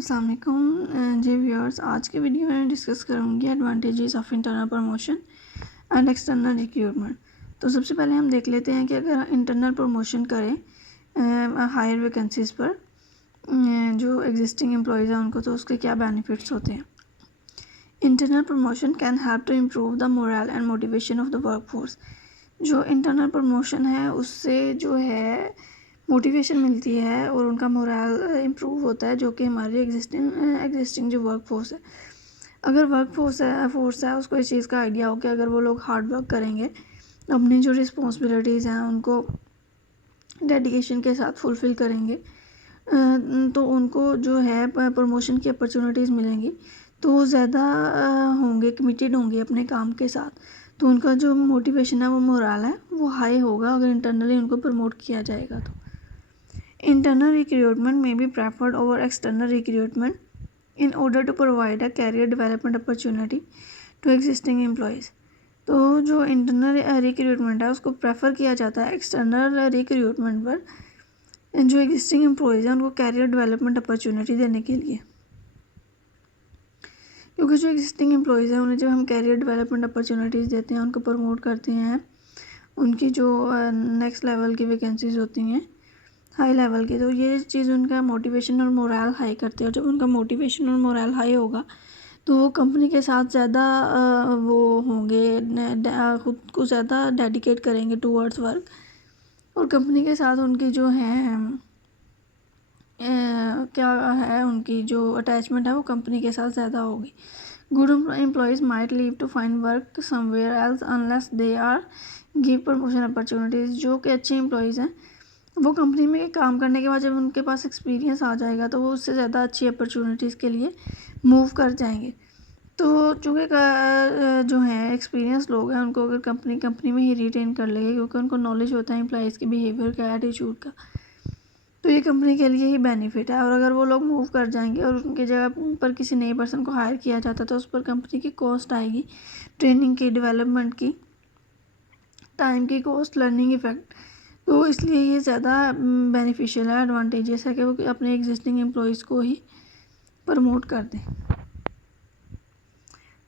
अस्सलाम वालेकुम जी व्यूअर्स। आज के वीडियो में डिस्कस करूँगी advantages of internal promotion and external recruitment. तो सबसे पहले हम देख लेते हैं कि अगर इंटरनल प्रमोशन करें हायर वैकेंसीज़ पर जो एग्जिस्टिंग एम्प्लॉयज़ हैं उनको, तो उसके क्या बेनिफिट्स होते हैं। Internal promotion can help to improve the morale and motivation of the workforce. जो इंटरनल प्रमोशन है उससे जो है मोटिवेशन मिलती है और उनका मोरल इम्प्रूव होता है, जो कि हमारी एग्जिस्टिंग जो वर्क फोर्स है, अगर वर्क फोर्स है उसको इस चीज़ का आइडिया हो कि अगर वो लोग हार्ड वर्क करेंगे, अपनी जो रिस्पॉन्सिबिलिटीज़ हैं उनको डेडिकेशन के साथ फुलफ़िल करेंगे, तो उनको जो है प्रमोशन की अपॉर्चुनिटीज़ मिलेंगी, तो वो ज़्यादा होंगे, कमिटेड होंगे अपने काम के साथ, तो उनका जो मोटिवेशन है, वो मोरल है, वो हाई होगा अगर इंटरनली उनको प्रमोट किया जाएगा। तो internal recruitment may be preferred over external recruitment in order to provide a career development opportunity to existing employees। तो जो इंटरनल रिक्रूटमेंट है उसको प्रेफर किया जाता है एक्सटर्नल रिक्रूटमेंट पर, जो एग्जिस्टिंग एम्प्लॉयज़ हैं उनको कैरियर डेवलपमेंट अपॉर्चुनिटी देने के लिए, क्योंकि जो एग्जिस्टिंग एम्प्लॉयज़ हैं उन्हें जब हम कैरियर डेवलपमेंट अपॉर्चुनिटीज़ देते हैं, उनको प्रमोट करते हैं, उनकी जो नेक्स्ट लेवल की वैकेंसीज़ होती हैं हाई लेवल की, तो ये चीज़ उनका मोटिवेशन और मोरल हाई करती है। और जब उनका मोटिवेशन और मोरल हाई होगा तो वो कंपनी के साथ ज़्यादा वो होंगे, खुद को ज़्यादा डेडिकेट करेंगे टूवर्ड्स वर्क, और कंपनी के साथ उनकी जो है क्या है, उनकी जो अटैचमेंट है वो कंपनी के साथ ज़्यादा होगी। Good employees might leave to find work somewhere else unless they are give promotion opportunities. जो कि अच्छे एम्प्लॉयज़ हैं वो कंपनी में काम करने के बाद जब उनके पास एक्सपीरियंस आ जाएगा तो वो उससे ज़्यादा अच्छी अपॉर्चुनिटीज़ के लिए मूव कर जाएंगे। तो चूँकि जो है एक्सपीरियंस लोग हैं उनको अगर कंपनी में ही रिटेन कर लेंगे, क्योंकि उनको नॉलेज होता है एम्प्लॉयज़ के बिहेवियर का, एटीट्यूड का, तो ये कंपनी के लिए ही बेनिफिट है। और अगर वो लोग मूव कर जाएंगे और उनकी जगह पर किसी नए पर्सन को हायर किया जाता है तो उस पर कंपनी की कॉस्ट आएगी, ट्रेनिंग की, डेवलपमेंट की, टाइम की कॉस्ट, लर्निंग इफ़ेक्ट। तो इसलिए ये ज़्यादा बेनिफिशियल है, एडवांटेजेस है कि वो अपने एग्जिस्टिंग एम्प्लॉयज़ को ही प्रमोट कर दें।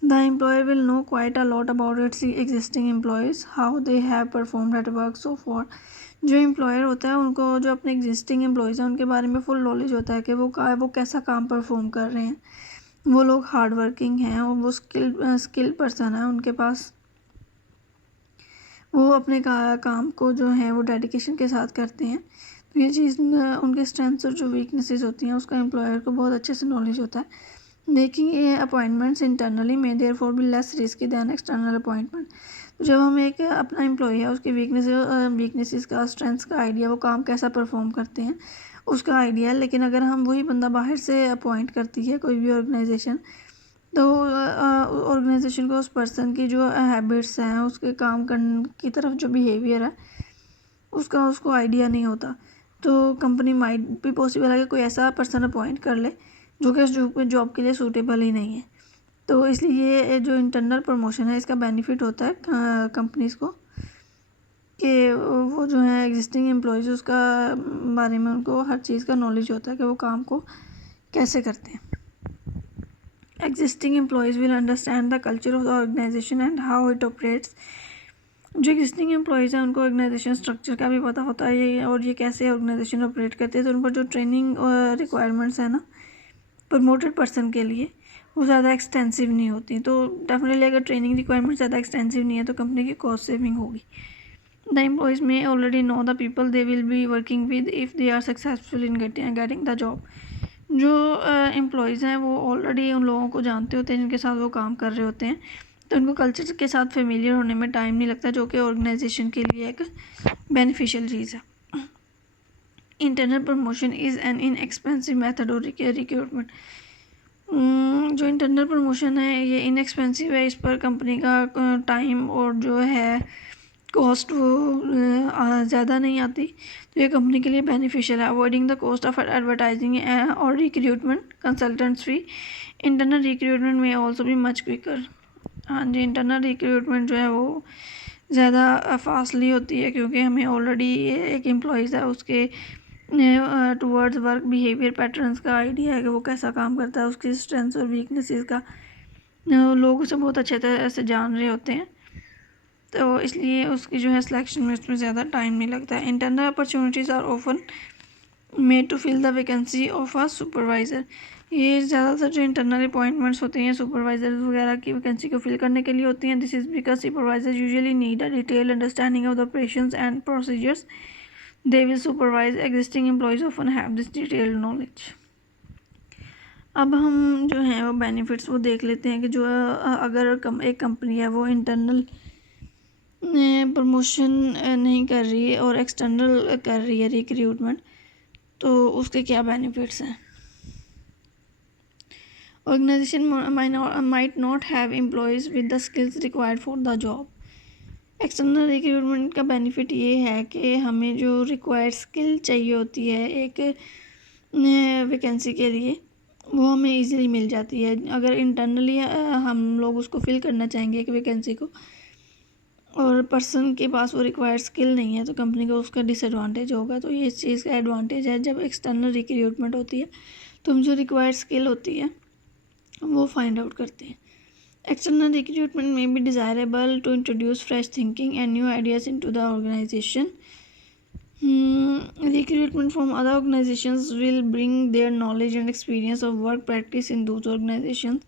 The employer will know quite a lot about it's existing employees, how they have performed at work so for. जो एम्प्लॉयर होता है उनको जो अपने एग्जिस्टिंग एम्प्लॉयज़ हैं उनके बारे में फुल नॉलेज होता है कि वो कैसा काम परफॉर्म कर रहे हैं, वो लोग हार्ड वर्किंग हैं और वो स्किल पर्सन है, उनके पास वो अपने काम को जो है वो डेडिकेशन के साथ करते हैं। तो ये चीज़ उनके स्ट्रेंथ्स और जो वीकनेसेस होती हैं उसका एम्प्लॉयर को बहुत अच्छे से नॉलेज होता है। मेकिंग ये appointments internally may therefore be less risky than external appointment. तो जब हम एक अपना एम्प्लॉय है उसकी वीकनेसेस का, स्ट्रेंथ्स का आइडिया, वो काम कैसा परफॉर्म करते हैं उसका आइडिया है, लेकिन अगर हम वही बंदा बाहर से अपॉइंट करती है कोई भी ऑर्गेनाइजेशन, तो ऑर्गेनाइजेशन को उस पर्सन की जो हैबिट्स हैं, उसके काम करने की तरफ जो बिहेवियर है उसका उसको आइडिया नहीं होता। तो कंपनी माइट भी पॉसिबल है कि कोई ऐसा पर्सन अपॉइंट कर ले जो कि उस जॉब के लिए सूटेबल ही नहीं है। तो इसलिए ये जो इंटरनल प्रमोशन है इसका बेनिफिट होता है कंपनीज़ को कि वो जो है एग्जिस्टिंग एम्प्लॉयज़ उसका बारे में उनको हर चीज़ का नॉलेज होता है कि वो काम को कैसे करते हैं। Existing employees will understand the culture of the organization and how it operates। जो एग्जिस्टिंग एम्प्लॉयज़ हैं उनको ऑर्गेनाइजेशन स्ट्रक्चर का भी पता होता है ये, और ये कैसे ऑर्गेनाइजेशन ऑपरेट करती है, तो उन पर जो ट्रेनिंग रिक्वायरमेंट्स हैं ना प्रमोटेड पर्सन के लिए, वो ज़्यादा एक्सटेंसिव नहीं होती। तो डेफिनेटली अगर ट्रेनिंग रिक्वायरमेंट ज़्यादा एक्सटेंसिव नहीं है तो कंपनी की कॉस्ट सेविंग होगी। The employees may already know the people they will be working with if they are successful in getting the job. जो एम्प्लॉयज़ हैं वो ऑलरेडी उन लोगों को जानते होते हैं जिनके साथ वो काम कर रहे होते हैं, तो उनको कल्चर के साथ फेमिलियर होने में टाइम नहीं लगता, जो कि ऑर्गेनाइजेशन के लिए एक बेनिफिशियल चीज़ है। Internal promotion is an inexpensive method of recruitment. जो इंटरनल प्रमोशन है ये इनएक्सपेंसिव है, इस पर कंपनी का टाइम और जो है कॉस्ट वो ज़्यादा नहीं आती, तो ये कंपनी के लिए बेनिफिशियल है। Avoiding the cost of advertising और रिक्रूटमेंट कंसल्टेंट्स फी। इंटरनल रिक्रूटमेंट में ऑल्सो भी मच क्विकर। हाँ जी, इंटरनल रिक्रूटमेंट जो है वो ज़्यादा फास्टली होती है, क्योंकि हमें ऑलरेडी एक एम्प्लॉयज़ है उसके टुवर्ड्स वर्क बिहेवियर पैटर्न्स का आइडिया है कि वो कैसा काम करता है, उसकी स्ट्रेंथ्स और वीकनेसेस का लोग उसे बहुत अच्छे तरह से जान रहे होते हैं, तो इसलिए उसकी जो है सिलेक्शन में उसमें ज़्यादा टाइम नहीं लगता है। Internal opportunities are often made to fill the vacancy of a supervisor. ये ज़्यादातर जो इंटरनल अपॉइंटमेंट्स होते हैं सुपरवाइजर वगैरह की वैकेंसी को फिल करने के लिए होती हैं। This is because supervisor usually need a detail understanding of the operations and procedures they will supervise. Existing employees often have this detailed knowledge. अब हम जो हैं वो बेनिफिट्स वो देख लेते हैं कि जो अगर एक कंपनी है वो इंटरनल प्रमोशन नहीं कर रही है और एक्सटर्नल कर रही है रिक्रूटमेंट, तो उसके क्या बेनिफिट्स हैं। Organisation might not have employees with the skills required for the job. External recruitment का बेनिफिट ये है कि हमें जो रिक्वायर्ड स्किल चाहिए होती है एक वैकेंसी के लिए वो हमें इजीली मिल जाती है। अगर इंटरनली हम लोग उसको फिल करना चाहेंगे एक वैकेंसी को और पर्सन के पास वो रिक्वायर्ड स्किल नहीं है तो कंपनी को उसका डिसएडवांटेज होगा। तो ये इस चीज़ का एडवांटेज है जब एक्सटर्नल रिक्रूटमेंट होती है तो हम जो रिक्वायर्ड स्किल होती है वो फाइंड आउट करते हैं। External recruitment may be desirable to introduce fresh thinking and new ideas into the organisation. Recruitment from other organizations will bring their knowledge and experience of work practice in those organizations.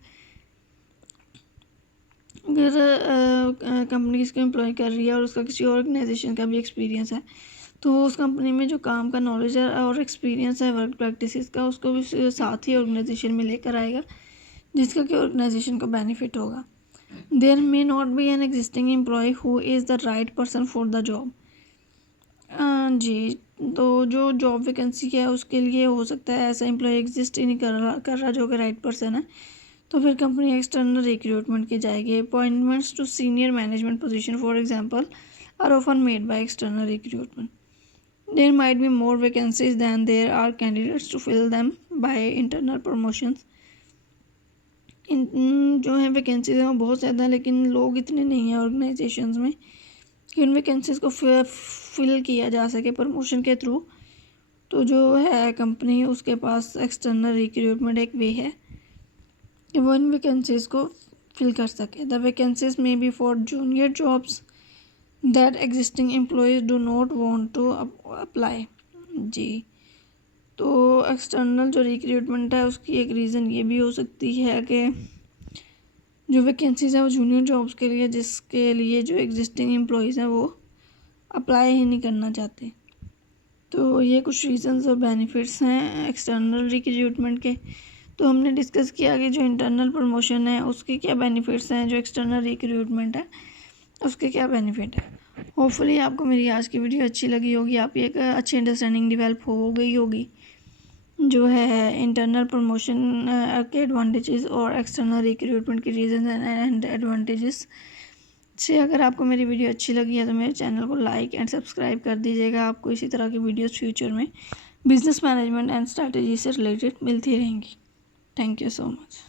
अगर company किसको employ कर रही है और उसका किसी organisation का भी एक्सपीरियंस है तो उस कंपनी में जो काम का नॉलेज है और एक्सपीरियंस है वर्क प्रैक्टिसेस का उसको भी साथ ही ऑर्गेनाइजेशन में लेकर आएगा जिसका कि ऑर्गेनाइजेशन को बेनिफिट होगा। There may not be an existing employee who is the right person for the job. जी, तो जो जॉब वैकेंसी है उसके लिए हो सकता है ऐसा एम्प्लॉय एग्जिस्ट ही नहीं कर रहा जो कि राइट पर्सन है, तो फिर कंपनी एक्सटर्नल रिक्रूटमेंट की जाएगी। Appointments to senior management position for example are often made by external recruitment. There might be more vacancies than there are candidates to fill them by internal promotions. जो है vacancies हैं वो बहुत ज़्यादा लेकिन लोग इतने नहीं हैं ऑर्गेनाइजेशंस में कि उन वैकेंसीज़ को फिल किया जा सके प्रमोशन के थ्रू। तो जो है कंपनी उसके पास एक्सटर्नल रिक्रूटमेंट एक वे है कि वो इन वैकेंसीज़ को फिल कर सके। The vacancies may be for junior jobs that existing employees do not want to apply. जी, तो एक्सटर्नल जो रिक्रूटमेंट है उसकी एक रीज़न ये भी हो सकती है कि जो वैकेंसीज़ हैं वो जूनियर जॉब्स के लिए जिसके लिए जो एग्जिस्टिंग एम्प्लॉयज़ हैं वो अप्लाई ही नहीं करना चाहते। तो ये कुछ रीज़न्स और बेनिफिट्स हैं एक्सटर्नल रिक्रूटमेंट के। तो हमने डिस्कस किया कि जो इंटरनल प्रमोशन है उसके क्या बेनिफिट्स हैं, जो एक्सटर्नल रिक्रूटमेंट है उसके क्या बेनिफिट है। होपफुली आपको मेरी आज की वीडियो अच्छी लगी होगी, आपकी एक अच्छी अंडरस्टैंडिंग डेवलप हो गई होगी जो है इंटरनल प्रमोशन के एडवांटेजेस और एक्सटर्नल रिक्रूटमेंट की रीज़न एंड एडवांटेजेस से। अगर आपको मेरी वीडियो अच्छी लगी है तो मेरे चैनल को लाइक एंड सब्सक्राइब कर दीजिएगा। आपको इसी तरह की वीडियोस फ्यूचर में बिजनेस मैनेजमेंट एंड स्ट्रैटेजी से रिलेटेड मिलती रहेंगी। Thank you so much.